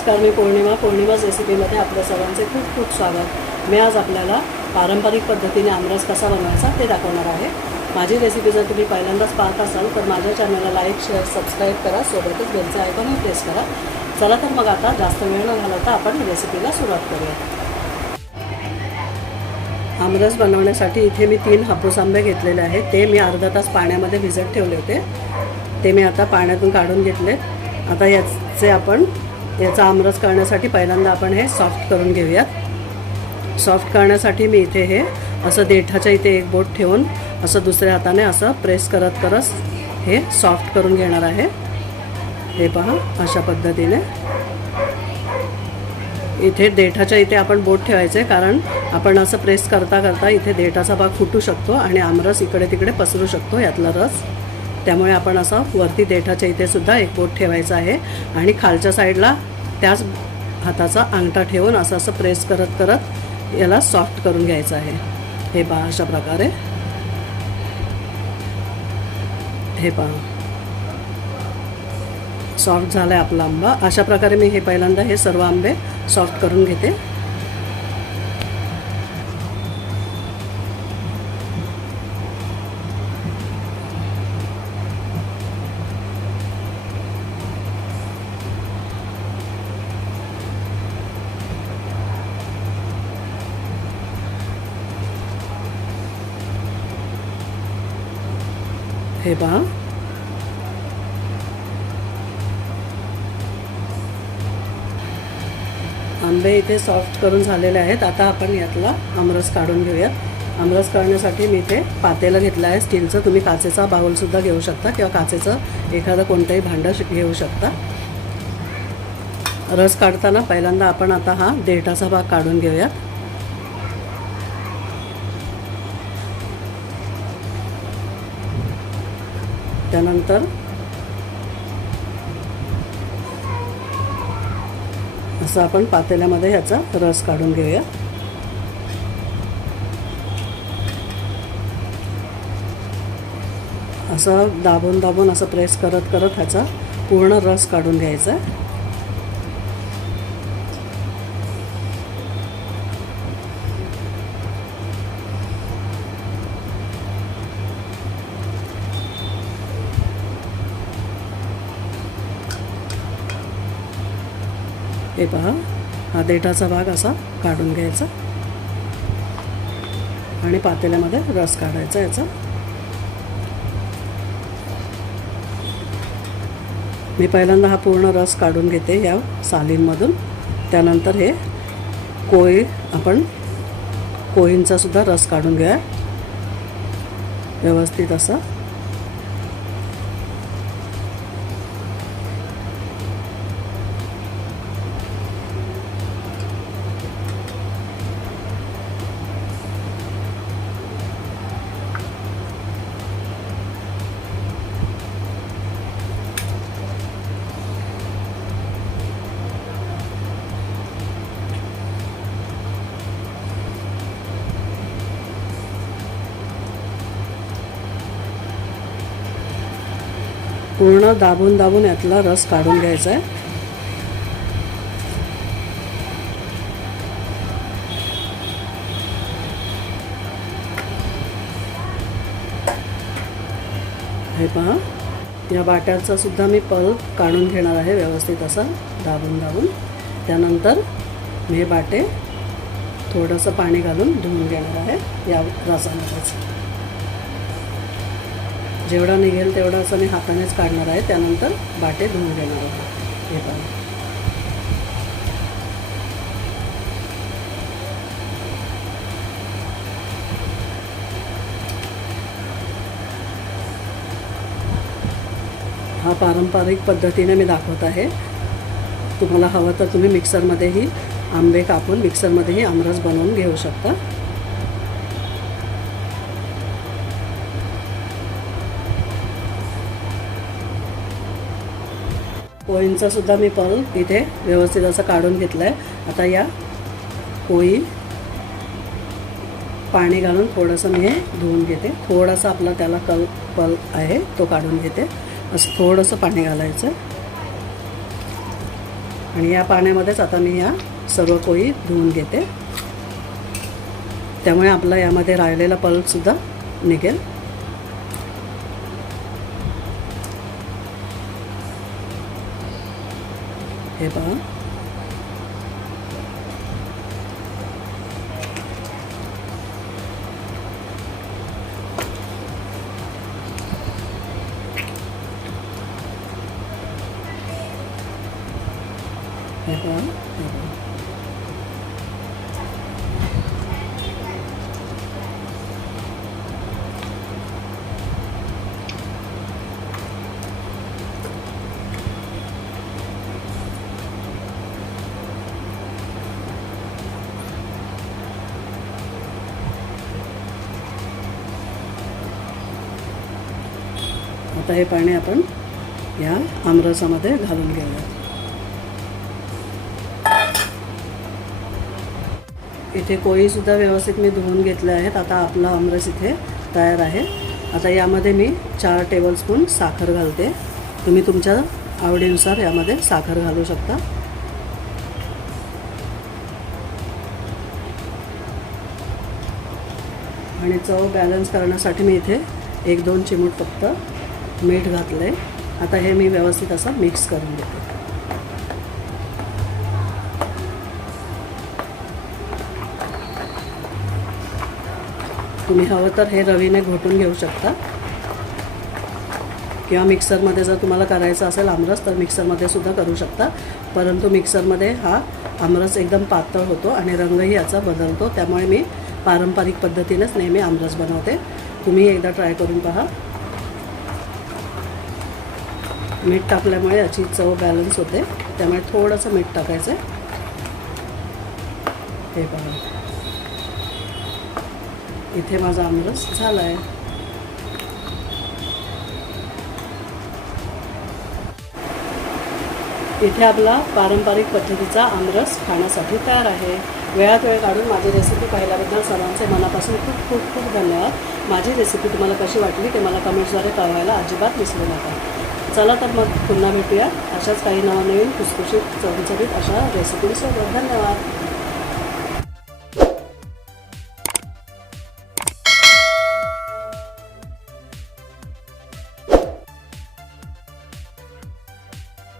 नमस्कार मी पौर्णिमा पौर्णिमाच रेसिपीमध्ये आपल्या सर्वांचे खूप खूप स्वागत. मी आज आपल्याला पारंपरिक पद्धतीने आमरस कसा बनवायचा ते दाखवणार आहे. माझी रेसिपी जर तुम्ही पहिल्यांदाच पाहत असाल तर माझ्या चॅनलला लाईक शेअर सबस्क्राईब करा. सोबतच बेलचं आयकॉनही प्रेस करा. चला तर मग आता जास्त वेळ न घालवता आपण रेसिपीला सुरुवात करूया. आमरस बनवण्यासाठी इथे मी तीन हापूस आंबे घेतलेले आहेत. ते मी अर्धा तास पाण्यामध्ये भिजत ठेवले होते. ते मी आता पाण्यातून काढून घेतले आता याचे आपण याचा आमरस करण्यासाठी पहिल्यांदा आपण हे सॉफ्ट करून घेऊयात. सॉफ्ट करण्यासाठी मी इथे हे असं देठाच्या इथे एक बोट ठेवून असं दुसऱ्या हाताने असं प्रेस करत करत हे सॉफ्ट करून घेणार आहे. हे पहा अशा पद्धतीने. इथे देठाच्या इथे आपण बोट ठेवायचे कारण आपण असं प्रेस करता करता इथे देठाचा भाग फुटू शकतो आणि आमरस इकडे तिकडे पसरू शकतो यातला रस. त्यामुळे आपण असं वरती देठाच्या इथे सुद्धा एक बोट ठेवायचं आहे. आणि खालच्या साईडला त्याच हाताचा अंगठा ठेवून असं असं प्रेस करत करत याला सॉफ्ट करून घ्यायचं आहे. हे पहा अशा प्रकारे. हे पहा. सॉफ्ट झाला आहे आपला आंबा. अशा प्रकारे मी हे पहिल्यांदा हे सर्व आंबे सॉफ्ट करून घेते. हे पहा आंबे इथे सॉफ्ट करून झालेले आहेत. आता आपण यातला आमरस काढून घेऊयात. आमरस काढण्यासाठी मी इथे पातेलं घेतलं आहे. स्टीलचं तुम्ही काचेचा बाउलसुद्धा घेऊ शकता किंवा काचेचं एखादं कोणतंही भांडं घेऊ शकता. रस काढताना पहिल्यांदा आपण आता हा देठाचा भाग काढून घेऊयात. त्यानंतर असं आपण पातेल्यामध्ये ह्याचा रस काढून घेऊया. असं दाबून दाबून असं प्रेस करत करत ह्याचा पूर्ण रस काढून घ्यायचा हे पहा हा देठाचा भाग असा काढून घ्यायचा. आणि पातेल्यामध्ये रस काढायचा याचा. मी पहिल्यांदा हा पूर्ण रस काढून घेते या सालींमधून. त्यानंतर हे कोळी आपण कोळींचासुद्धा रस काढून घ्या व्यवस्थित असं. पूर्ण दाबून दाबून यातला रस काढून घ्यायचा आहे. हे पहा या बाट्याचा सुद्धा मी पल्प काढून घेणार आहे व्यवस्थित असा दाबून दाबून. त्यानंतर मी हे बाटे थोडंसं पाणी घालून धुवून घेणार आहे या रसामध्येच. जेवढा निघेल तेवढा असं मी हातानेच काढणार आहे. त्यानंतर बाटे धुवून घेणार आहे हे पण हा पारंपरिक पद्धतीने मी दाखवत आहे. तुम्हाला हवं तर तुम्ही मिक्सरमध्येही आंबे कापून मिक्सरमध्येही आमरस बनवून घेऊ शकता. पोळींचा सुद्धा मी पल्प इथे व्यवस्थित असं काढून घेतलं आहे आता या पोळी पाणी घालून थोडंसं मी हे धुवून घेते. थोडासा आपला त्याला कल पल आहे तो काढून घेते. असं थोडंसं पाणी घालायचं. आणि या पाण्यामध्येच आता मी या सर्व पोळी धुवून घेते. त्यामुळे आपला यामध्ये राहिलेला पल्पसुद्धा निघेल. हे पहा हे पहा हे पहा आता हे पाणी आपण या आमरसामध्ये घालून घेऊया. इथे कोळीसुद्धा व्यवस्थित मी धुवून घेतले आहेत. आता आपला आमरस इथे तयार आहे. आता यामध्ये मी चार टेबलस्पून साखर घालते. तुम्ही तुमच्या आवडीनुसार यामध्ये साखर घालू शकता. आणि चव बॅलन्स करण्यासाठी मी इथे एक दोन चिमूट फक्त मीठ घातलं आहे आता हे मी व्यवस्थित असं मिक्स करून घेते. तुम्ही हवं तर हे रवीने घोटून घेऊ शकता. किंवा मिक्सरमध्ये जर तुम्हाला करायचं असेल आमरस तर मिक्सरमध्ये सुद्धा करू शकता. परंतु मिक्सरमध्ये हा आमरस एकदम पातळ होतो आणि रंगही याचा बदलतो. त्यामुळे मी पारंपरिक पद्धतीनेच नेहमी आमरस बनवते. तुम्ही एकदा ट्राय करून पहा. मीठ टाकल्यामुळे याची चव बॅलन्स होते. त्यामुळे थोडंसं मीठ टाकायचं हे बघा. इथे माझा आमरस झाला आहे इथे आपला पारंपरिक पद्धतीचा आमरस खाण्यासाठी तयार आहे. वेळात वेळ काढून माझी रेसिपी पाहिल्याबद्दल सर्वांचे मनापासून खूप खूप खूप धन्यवाद. माझी रेसिपी तुम्हाला कशी वाटली ते मला कमेंट्सद्वारे कळवायला अजिबात विसरू नका. चला तर मग पुन्हा भेटूया. अशाच काही नवनवीन खुसखुशीत चमचमीत अशा रेसिपीसोबत धन्यवाद.